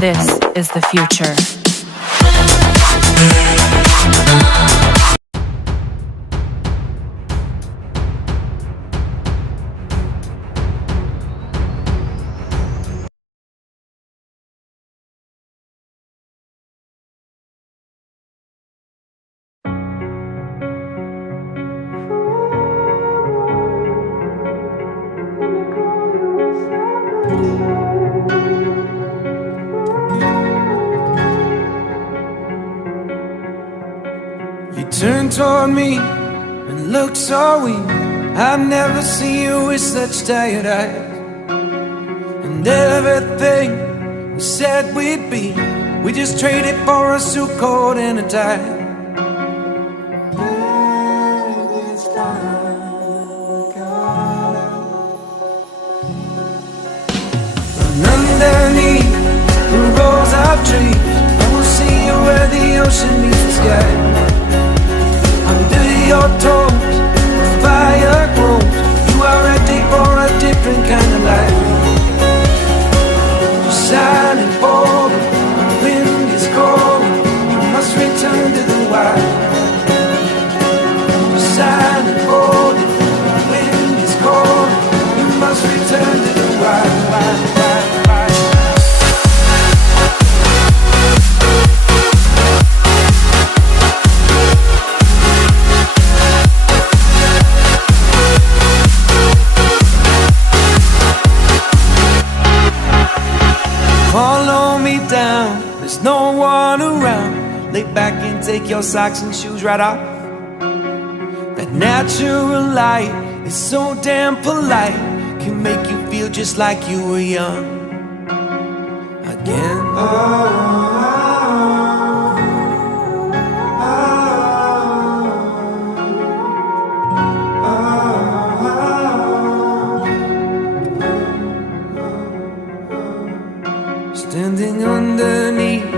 This is the future. Turned toward me and looked so weak. I've never seen you with such tired eyes. And everything we said we'd be, we just traded for a suit coat and a tie. And underneath the rows of trees, I will see you where the ocean meets the sky. Under your toes, the fire grows. You are ready for a different kind of life. You're silent, bold, the wind is cold. You must return to the wild. You're silent, bold, the wind is cold. You must return to the wild. Follow me down, there's no one around. Lay back and take your socks and shoes right off. That natural light is so damn polite, can make you feel just like you were young again. Standing underneath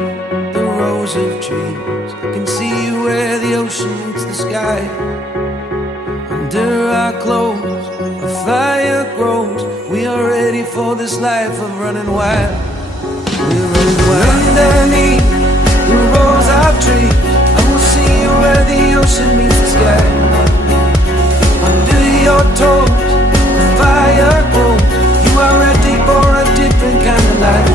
the rows of trees, I can see where the ocean meets the sky. Under our clothes, a fire grows. We are ready for this life of running wild. We're running wild. Underneath the rows of trees, I will see you where the ocean meets the sky. Under your toes, the fire grows. You are ready for a different kind of life.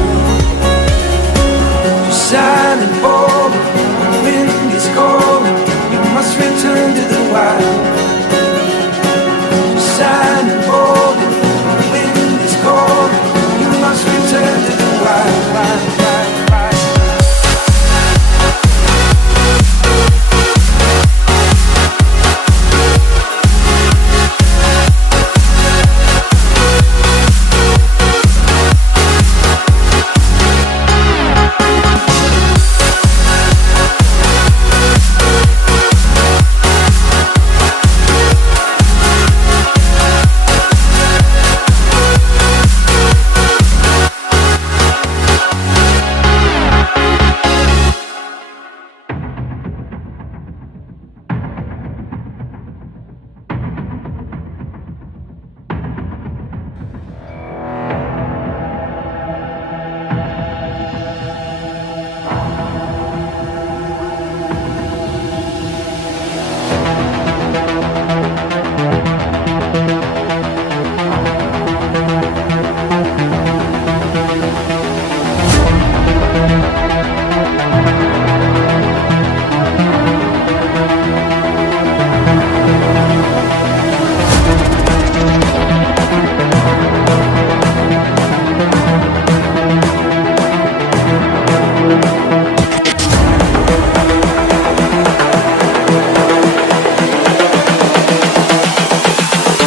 Silent, bold, the wind is cold. You must return to the wild. Silent, bold, the wind is cold. You must return to the wild.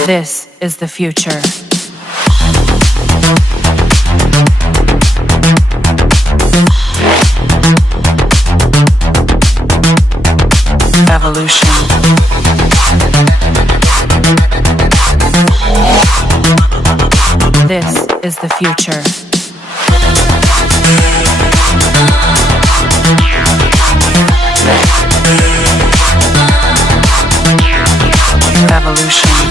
This is the future. Evolution. This is the future. Evolution.